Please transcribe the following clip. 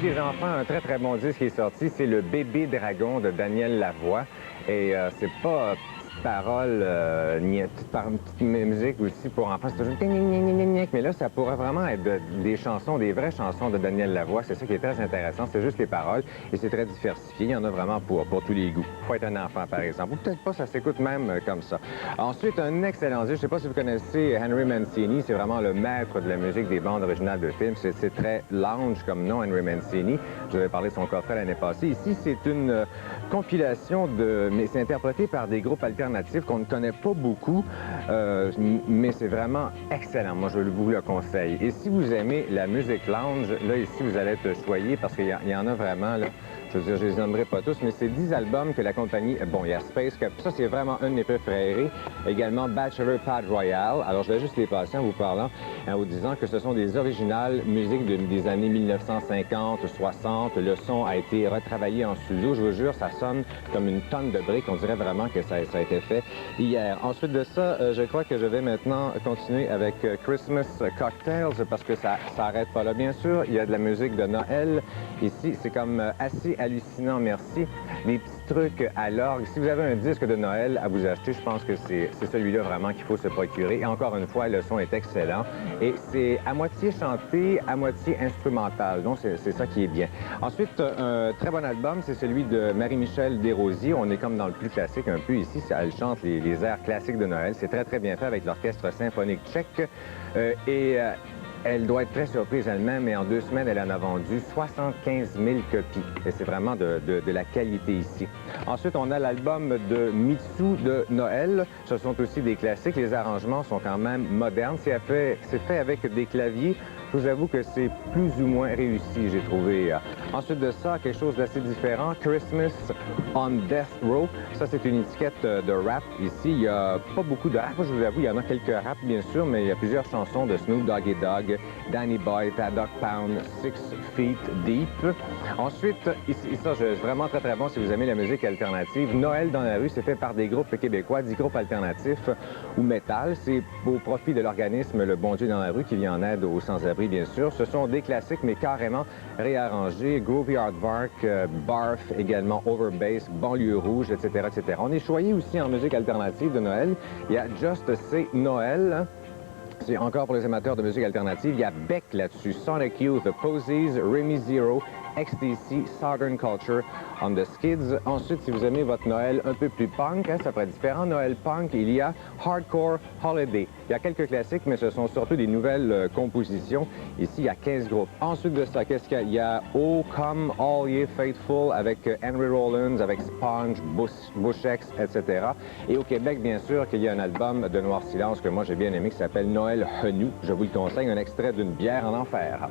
réveil des enfants, un très très bon disque qui est sorti, c'est le Bébé Dragon de Daniel Lavoie. Et c'est pas petite parole, ni petite musique aussi pour enfants, c'est toujours gna-gna-gna-gna-gna. Mais là, ça pourrait vraiment être des chansons, des vraies chansons de Daniel Lavoie. C'est ça qui est très intéressant, c'est juste les paroles et c'est très diversifié. Il y en a vraiment pour tous les goûts. Faut être un enfant, par exemple. Ou peut-être pas, ça s'écoute même comme ça. Ensuite, un excellent disque. Je sais pas si vous connaissez Henry Mancini, c'est vraiment le maître de la musique des bandes originales de films. C'est très lounge comme nom, Henry Mancini. Je vous avais parlé de son coffret l'année passée. Ici, c'est une compilation de... Mais c'est interprété par des groupes alternatifs qu'on ne connaît pas beaucoup, mais c'est vraiment excellent. Moi, je vous le conseille. Et si vous aimez la musique lounge, là, ici, vous allez être choyé parce qu'il y en a vraiment, là. Je veux dire, je les nommerai pas tous, mais c'est 10 albums que la compagnie... Bon, il y a Space Cup. Ça, c'est vraiment un de mes préférés. Également, Bachelor Pad Royale. Alors, je vais juste les passer en vous parlant, en vous disant que ce sont des originales musiques des années 1950, 60. Le son a été retravaillé en studio. Je vous jure, ça sonne comme une tonne de briques. On dirait vraiment que ça a été fait hier. Ensuite de ça, je crois que je vais maintenant continuer avec Christmas Cocktails parce que ça n'arrête pas là. Bien sûr, il y a de la musique de Noël. Ici, c'est comme assez hallucinant, merci. Des petits trucs à l'orgue. Si vous avez un disque de Noël à vous acheter, je pense que c'est celui-là vraiment qu'il faut se procurer. Et encore une fois, le son est excellent. Et c'est à moitié chanté, à moitié instrumental. Donc, c'est ça qui est bien. Ensuite, un très bon album, c'est celui de Marie-Michel Desrosiers. On est comme dans le plus classique un peu ici. Elle chante les airs classiques de Noël. C'est très, très bien fait avec l'Orchestre symphonique tchèque. Elle doit être très surprise elle-même, mais en 2 semaines, elle en a vendu 75 000 copies. Et c'est vraiment de la qualité ici. Ensuite, on a l'album de Mitsu de Noël. Ce sont aussi des classiques. Les arrangements sont quand même modernes. C'est fait avec des claviers. Je vous avoue que c'est plus ou moins réussi, j'ai trouvé. Ensuite de ça, quelque chose d'assez différent, Christmas on Death Row. Ça, c'est une étiquette de rap. Ici, il n'y a pas beaucoup de rap. Je vous avoue, il y en a quelques rap, bien sûr, mais il y a plusieurs chansons de Snoop Doggy Dogg, Danny Boy, Paddock Pound, 6 Feet Deep. Ensuite, ici, ça, c'est vraiment très, très bon si vous aimez la musique alternative. Noël dans la rue, c'est fait par des groupes québécois, 10 groupes alternatifs ou métal. C'est au profit de l'organisme Le Bon Dieu dans la rue qui vient en aide aux sans-abri, bien sûr. Ce sont des classiques, mais carrément réarrangés. Groovy Aardvark, Barf, également Overbass, Banlieue Rouge, etc., etc. On est choyé aussi en musique alternative de Noël. Il y a Just Say Noël. C'est encore pour les amateurs de musique alternative. Il y a Beck là-dessus, Sonic Youth, The Posies, Remy Zero, XTC, Southern Culture, On the Skids. Ensuite, si vous aimez votre Noël un peu plus punk, ça pourrait être différent. Noël punk, il y a Hardcore Holiday. Il y a quelques classiques, mais ce sont surtout des nouvelles compositions. Ici, il y a 15 groupes. Ensuite de ça, qu'est-ce qu'il y a? Il y a Oh Come All Ye Faithful avec Henry Rollins, avec Sponge, Bush-X, etc. Et au Québec, bien sûr, qu'il y a un album de Noir Silence que moi j'ai bien aimé qui s'appelle Noël Henou. Je vous le conseille, un extrait d'une bière en enfer.